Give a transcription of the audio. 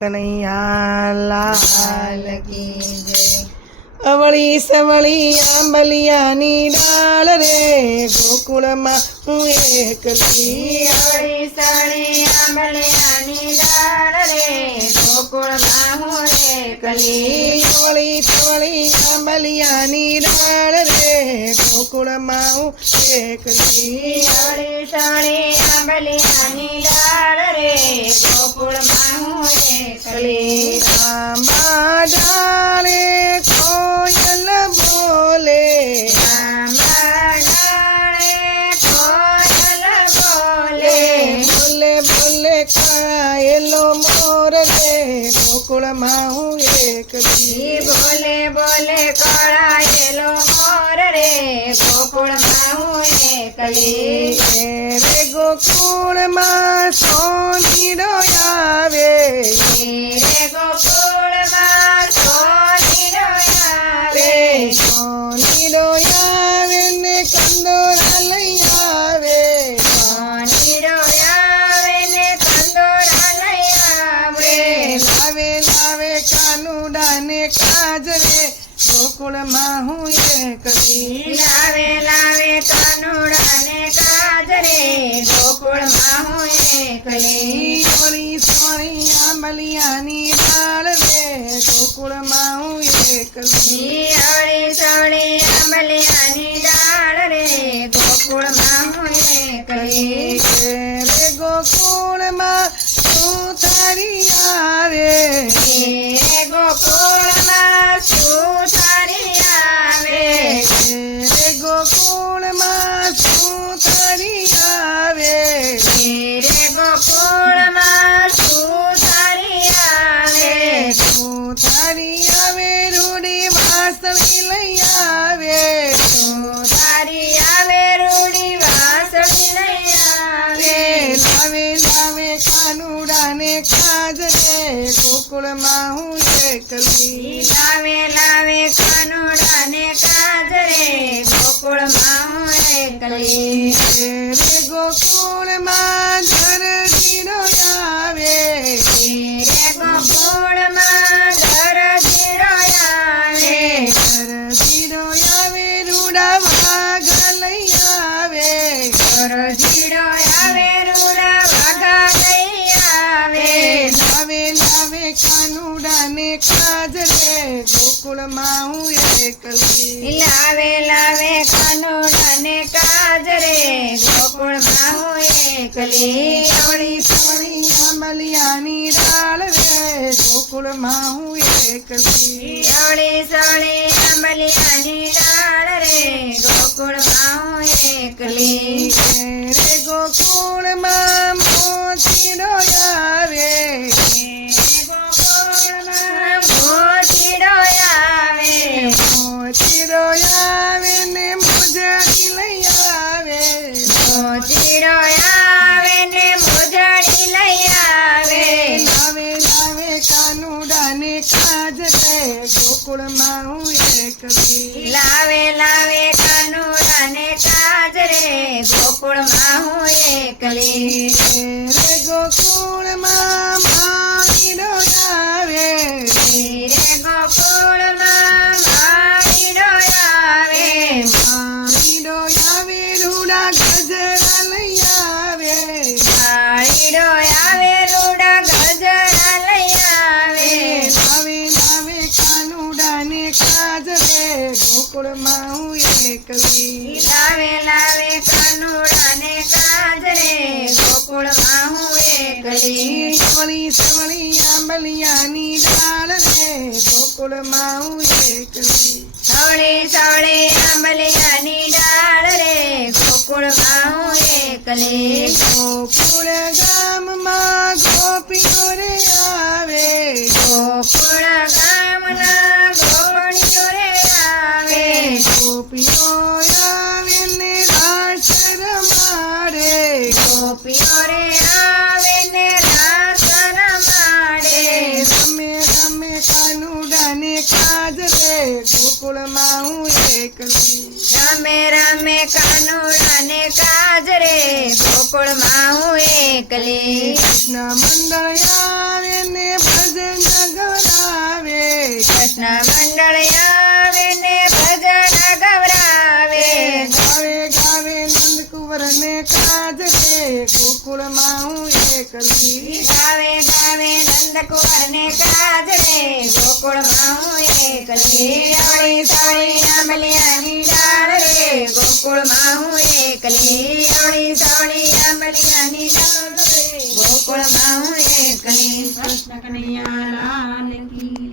કનૈયા લાલ લાલ કી જય. અવળી સવળી આંબલિયાની ડાળ રે ગોકુળમાં હું એકલી અવળી સવળી આંબલિયાની ડાળ રે ગોકુળમાં હું એકલી. અવળી સવળી આંબલિયાની ડાળ રે ગોકુળમાં હું એકલી અવળી સવળી આંબલિયાની ડાળ રે ગોકુળમાં હું એકલી. આંબા ડાળે કોયલ બોલે આંબા ડાળે કોયલ બોલે. બોલે બોલે કાયેલો મોર રે ગોકુળમાં હું એકલી બોલે બોલે કળાયેલો મોર રે ગોકુળમાં હું એકલી. રે ગોકુળમાં સોનીડો આવે રે ગોકુળમાં સોનીડો આવે. સોનીડો આવે ને કંદોરા લઈ આવે સોનીડો આવે ને કંદોરા લઈ આવે. લાવે લાવે કાનુડા ને કાજરે ગોકુળમાં હું એકલી લાવે લાવે કાનુડા ને કાજરે ગોકુળમાં હું એકલી. સોળી સોળી આંબલિયાની ડાળ રે ગોકુળમાં હું એકલી અવળી સવળી આંબલિયાની ડાળ રે ગોકુળમાં હું એકલી. રે ગોકુળમાં સુથારી આવે રે ગોકુળમાં સુથારી આવે. રે ગોકુળમાં સુથારી આવે રે ગોકુળમાં સુથારી આવે. સુથારી આવે રૂડી વાસળી લઈ આવે સુથારી આવે રૂડી વાસળી લઈ આવે. લાવે લાવે કાનુડા ને કાજરે ગોકુળમાં હું એકલી લાવે લાવે કાનુડા ને કાજરે ગોકુળમાં હું એકલી. રે ગોકુળમાં ધરતીડો આવે રે ગોકુળમાં દરજીરો આવે. ધરતીડો આવે રૂડા વાઘ લઈ આવે દરજીરો આવે રૂડા વાઘા લઈ આવે. લાવે લાવે કાનુડા ને કાજરે ગોકુળમાં હું એકલી લાવે લાવે કાનુડા ને કાજરે ગોકુળમાં હું એકલી. સોળી સોળી આંબલિયાની ડાળ રે ગોકુળમાં હું એકલી અવળી સવળી આંબલિયાની ડાળ રે ગોકુળમાં હું એકલી. રે ગોકુળમાં મોતીડો આવે રે ગોકુળમાં મોતીડો આવે. મોતીડો આવે ને મુજડી લઈ આવે મોતીડો આવે ને મોજડી લઈ આવે. લાવે લાવે કાનુડા ને કાજરે ગોકુળમાં હું એકલી લાવે લાવે કાનુડા ને કાજરે ગોકુળમાં હું એકલી. રે ગોકુળમાં માળીડો આવે રે ગોકુળમાં માળીડો આવે. માળીડો આવે રૂડા ગજરા લઈ આવે માળીડો આવે રૂડા ગજરા લઈ આવે. લાવે લાવે કાનુડા ને કાજરે ગોકુળમાં હું એકલી લાવે લાવે કાનુડા ને કાજરે ગોકુળમાં હું એકલી. સોળી સોળી આંબલિયાની ડાળ રે ગોકુળમાં હું એકલી સવળી સવળી આંબલિયાની ડાળ રે ગોકુળમાં હું એકલી. ગોકુળ ગામમાં ગોપીઓ રે આવે ગોકુળ ગામના ગોપણીઓ રે આવે. ગોપીઓ આવે ને રાસ રમાડે ગોપીઓ રે આવે ને રાસ રમાડે. રમે રમે કાનુડા ને કાજરે ગોકુળમાં હું એકલી રમે રમે કાનુડા ને કાજરે ગોકુળમાં હું એકલી. કૃષ્ણ મંડળ આવે ને ભજ ગાવે ગાવે નંદકુંવર ને કાજ રે ગોકુળમાં હું એકલી ગાવે ગાવે નંદકુંવર ને કાજ રે ગોકુળમાં હું એકલી અળી સળી આંબલિયાની ડાળ રે ગોકુળમાં હું એકલી અળી સળી આંબલિયાની ડાળ રે ગોકુળમાં હું એકલી કૃષ્ણ કનૈયા લાલ કી